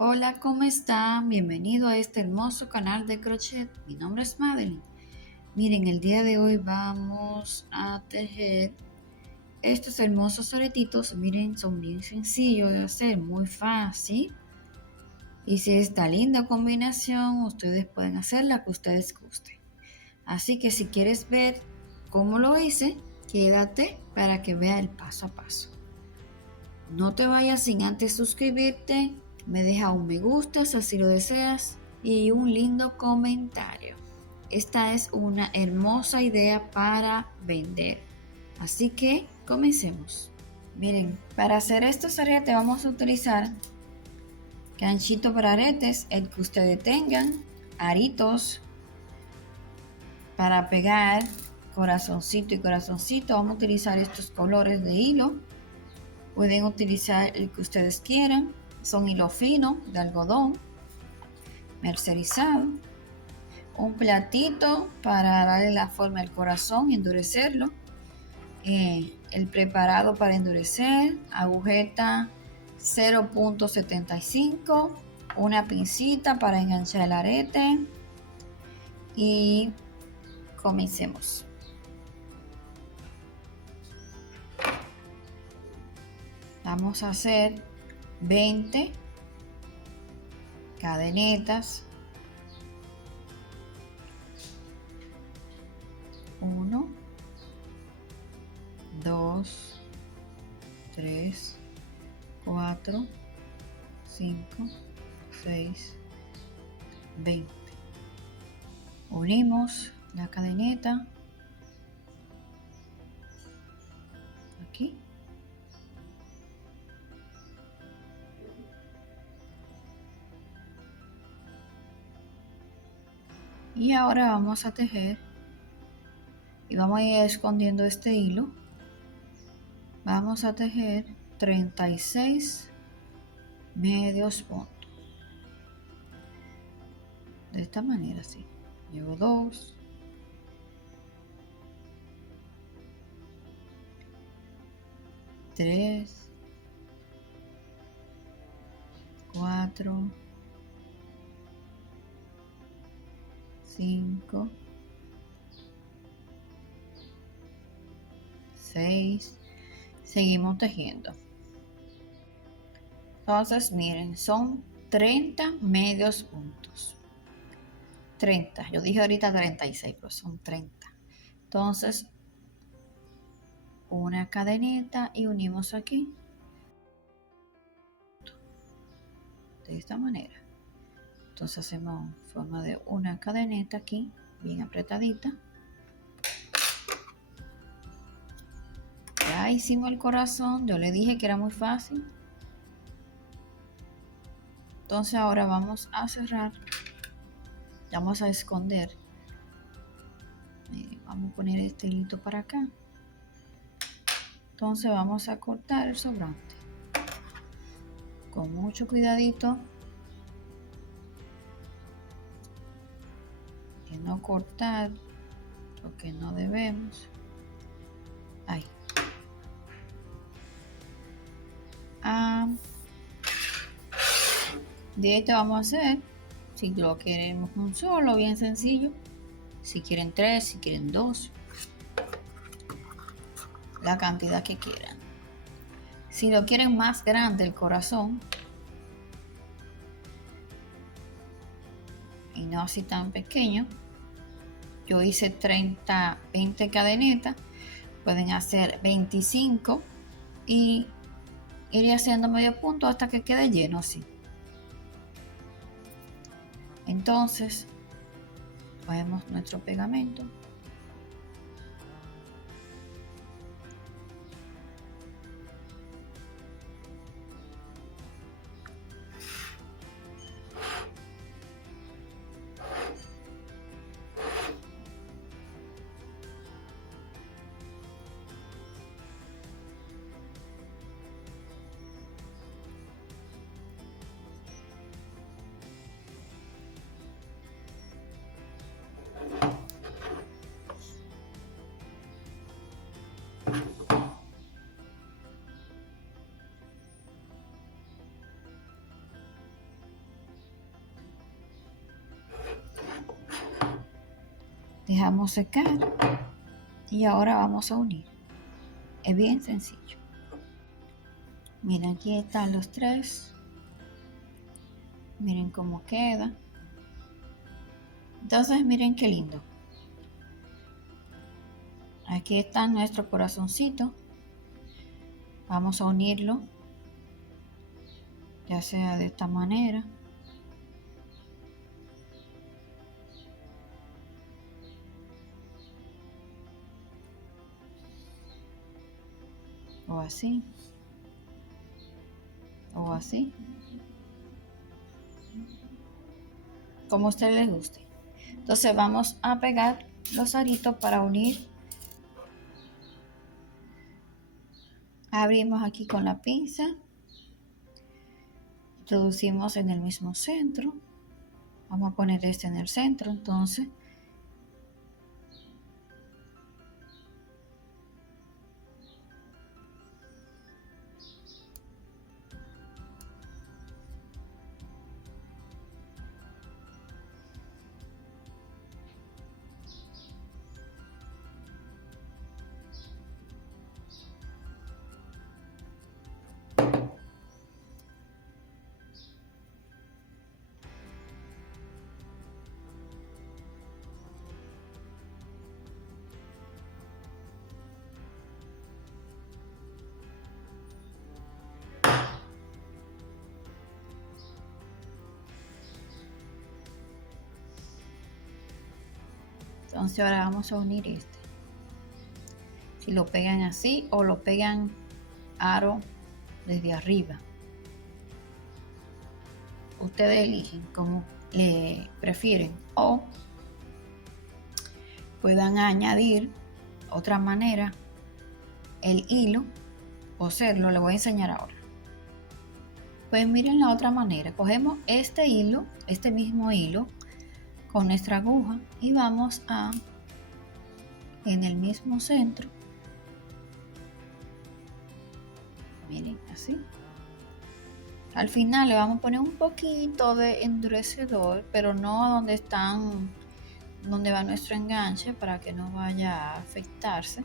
Hola, ¿cómo están? Bienvenido a este hermoso canal de crochet. Mi nombre es Madeline. Miren, el día de hoy vamos a tejer estos hermosos aretitos. Miren, son bien sencillos de hacer, muy fácil. Y si esta linda combinación, ustedes pueden hacer la que ustedes gusten. Así que si quieres ver cómo lo hice, quédate para que vea el paso a paso. No te vayas sin antes suscribirte, me deja un me gusta si así lo deseas y un lindo comentario. Esta es una hermosa idea para vender. Así que comencemos. Miren, para hacer estos aretes vamos a utilizar ganchito para aretes, el que ustedes tengan, aritos para pegar, corazoncito y corazoncito. Vamos a utilizar estos colores de hilo. Pueden utilizar el que ustedes quieran. Son hilo fino de algodón mercerizado. Un platito para darle la forma al corazón y endurecerlo. El preparado para endurecer. Agujeta 0.75. Una pincita para enganchar el arete. Y comencemos. Vamos a hacer 20 cadenetas. 1, 2, 3, 4, 5, 6, 20. Unimos la cadeneta aquí. Y ahora vamos a tejer y vamos a ir escondiendo este hilo. Vamos a tejer 36 medios puntos. De esta manera, así. Llevo 2, 3, 4, 5, 6. Seguimos tejiendo. Entonces, miren, son 30 medios puntos. 30. Yo dije ahorita 36, pero son 30. Entonces, una cadeneta y unimos aquí. De esta manera. Entonces hacemos forma de una cadeneta aquí, bien apretadita. Ya hicimos el corazón, yo le dije que era muy fácil. Entonces ahora vamos a cerrar, vamos a esconder. Vamos a poner este hilito para acá. Entonces vamos a cortar el sobrante. Con mucho cuidadito. De no cortar lo que no debemos. Ahí. De esto vamos a hacer, si lo queremos un solo, bien sencillo. Si quieren 3, si quieren 2. La cantidad que quieran. Si lo quieren más grande el corazón y no así tan pequeño, yo hice 20 cadenetas, pueden hacer 25 y ir haciendo medio punto hasta que quede lleno así. Entonces cogemos nuestro pegamento. Dejamos secar y ahora vamos a unir. Es bien sencillo. Miren, aquí están los tres. Miren cómo queda. Entonces miren qué lindo. Aquí está nuestro corazoncito. Vamos a unirlo, ya sea de esta manera. O así. O así. Como a usted les guste. Entonces vamos a pegar los aritos para unir. Abrimos aquí con la pinza. Introducimos en el mismo centro. Vamos a poner este en el centro, entonces. Entonces ahora vamos a unir este. Si lo pegan así o lo pegan aro desde arriba. Ustedes eligen como le prefieren o puedan añadir otra manera el hilo, coserlo, le voy a enseñar ahora. Pues miren la otra manera, cogemos este hilo, este mismo hilo con nuestra aguja y vamos a en el mismo centro, miren así. Al final le vamos a poner un poquito de endurecedor, pero no donde están, donde va nuestro enganche, para que no vaya a afectarse.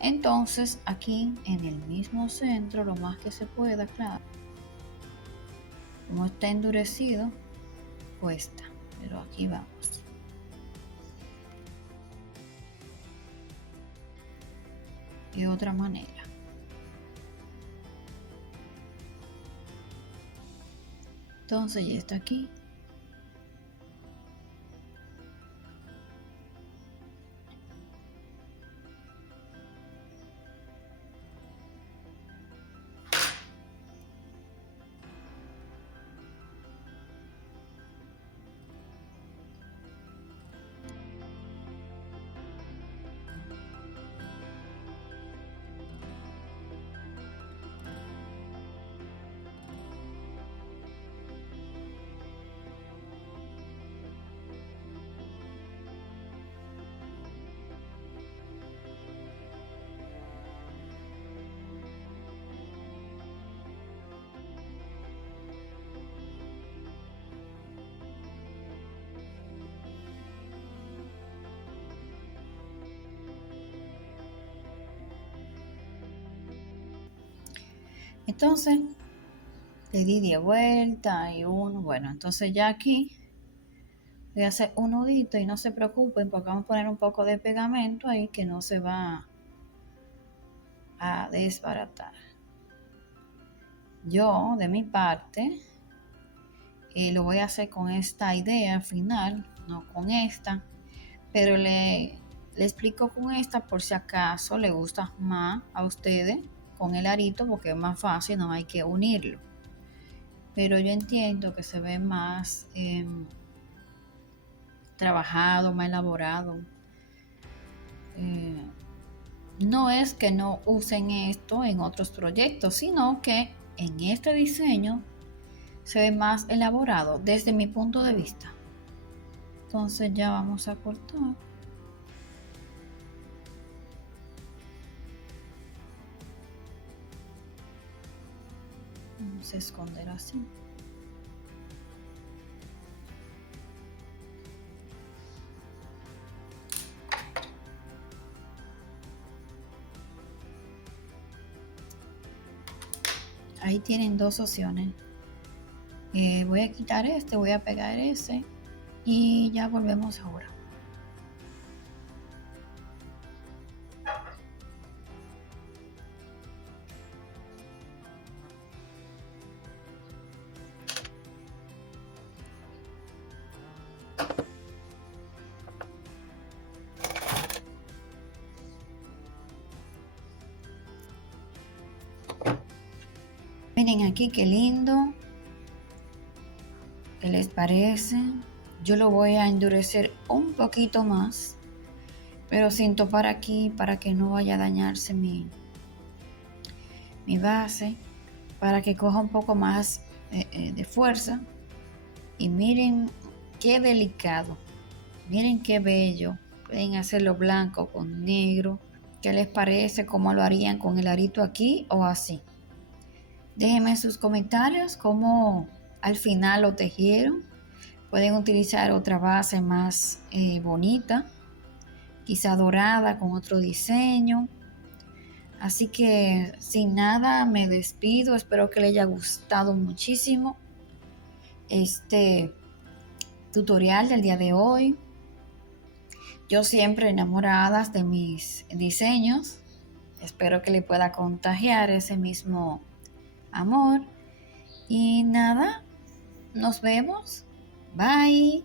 Entonces aquí en el mismo centro, lo más que se pueda, claro. Como está endurecido, cuesta, pero aquí vamos. De otra manera. Entonces ya está aquí. Entonces le di 10 vueltas y uno. Bueno, entonces ya aquí voy a hacer un nudito y no se preocupen porque vamos a poner un poco de pegamento ahí que no se va a desbaratar. Yo de mi parte lo voy a hacer con esta idea final, no con esta, pero le explico con esta por si acaso le gusta más a ustedes con el arito porque es más fácil, no hay que unirlo. Pero yo entiendo que se ve más trabajado, más elaborado. No es que no usen esto en otros proyectos, sino que en este diseño se ve más elaborado desde mi punto de vista. Entonces ya vamos a cortar. Vamos a esconder así. ahí tienen dos opciones. Voy a quitar este, voy a pegar ese y ya volvemos ahora. Miren aquí qué lindo. ¿Qué les parece? Yo lo voy a endurecer un poquito más, pero sin topar aquí para que no vaya a dañarse mi base, para que coja un poco más de fuerza. Y miren qué delicado, miren qué bello. Pueden hacerlo blanco con negro. ¿Qué les parece? ¿Cómo lo harían con el arito aquí o así? Déjenme en sus comentarios cómo al final lo tejieron. Pueden utilizar otra base más bonita, quizá dorada con otro diseño. Así que sin nada me despido. Espero que les haya gustado muchísimo este tutorial del día de hoy. Yo siempre enamorada de mis diseños. Espero que le pueda contagiar ese mismo amor. Y nada, nos vemos. Bye.